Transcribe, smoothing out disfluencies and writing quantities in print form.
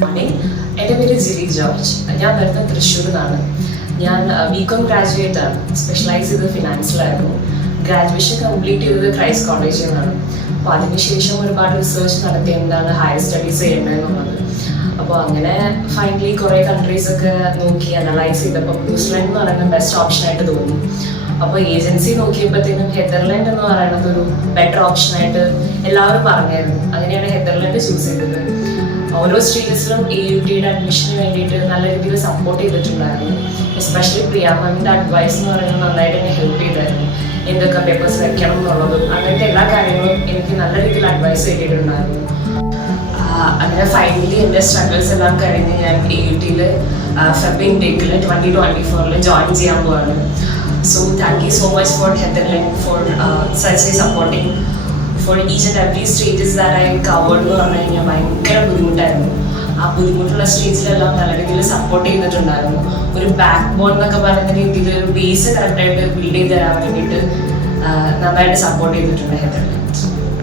Morning. എൻ്റെ പേര് Jyri George. ഞാൻ വരുന്നത് തൃശ്ശൂരിൽ നിന്നാണ്. ഞാൻ ബികോം ഗ്രാജുവേറ്റ് ആണ്. സ്പെഷ്യലൈസ് ചെയ്തത് ഫിനാൻസിലായിരുന്നു. ഗ്രാജുവേഷൻ കംപ്ലീറ്റ് ചെയ്തത് ക്രൈസ്റ്റ് കോളേജിൽ നിന്നാണ്. അപ്പോൾ അതിനുശേഷം ഒരുപാട് റിസർച്ച് നടത്തി എന്താണ് ഹയർ സ്റ്റഡീസ് ചെയ്യേണ്ടതെന്നുള്ളത്. അപ്പോൾ അങ്ങനെ ഫൈനലി കുറേ കൺട്രീസൊക്കെ നോക്കി അനലൈസ് ചെയ്തപ്പോൾ ന്യൂസിലാൻഡ് എന്ന് പറയുന്നത് ബെസ്റ്റ് ഓപ്ഷനായിട്ട് തോന്നി. അപ്പോൾ ഏജൻസി നോക്കിയപ്പോഴത്തേനും നെതർലാൻഡ് എന്ന് പറയുന്നത് ഒരു ബെറ്റർ ഓപ്ഷനായിട്ട് എല്ലാവരും പറഞ്ഞായിരുന്നു. അങ്ങനെയാണ് നെതർലാൻഡ് ചൂസ് ചെയ്തത്. ഓരോ സ്റ്റേജസിലും AUTയുടെ അഡ്മിഷന് വേണ്ടിയിട്ട് നല്ല രീതിയിൽ സപ്പോർട്ട് ചെയ്തിട്ടുണ്ടായിരുന്നു. എസ്പെഷ്യലി പ്രിയ മാമിൻ്റെ അഡ്വൈസ് എന്ന് പറയുന്നത് നന്നായിട്ട് എന്നെ ഹെൽപ്പ് ചെയ്തായിരുന്നു. എന്തൊക്കെ പേപ്പേഴ്സ് വെക്കണം എന്നുള്ളതും അങ്ങനത്തെ എല്ലാ കാര്യങ്ങളും എനിക്ക് നല്ല രീതിയിൽ അഡ്വൈസ് ചെയ്തിട്ടുണ്ടായിരുന്നു. അങ്ങനെ ഫൈനലി എൻ്റെ സ്ട്രഗിൾസ് എല്ലാം കഴിഞ്ഞ് ഞാൻ AUTയിൽ ഫെബ്രുവരി ഇൻടേക്കിൽ 2024 ജോയിൻ ചെയ്യാൻ പോവാണ്. So thank you so much for Netherland for such A supporting for each and every stages that I covered എന്ന് പറഞ്ഞു കഴിഞ്ഞാൽ ഭയങ്കര ബുദ്ധിമുട്ടായിരുന്നു. ആ ബുദ്ധിമുട്ടുള്ള സ്റ്റേജിലെല്ലാം നല്ല രീതിയിൽ സപ്പോർട്ട് ചെയ്തിട്ടുണ്ടായിരുന്നു. ഒരു ബാക്ക് ബോൺ എന്നൊക്കെ പറയുന്ന രീതിയിൽ ഒരു ബേസ് കറക്റ്റായിട്ട് ബിൽഡ് ചെയ്ത് തരാൻ വേണ്ടിയിട്ട് നന്നായിട്ട് സപ്പോർട്ട് ചെയ്തിട്ടുണ്ട് നെതർലാൻഡ്.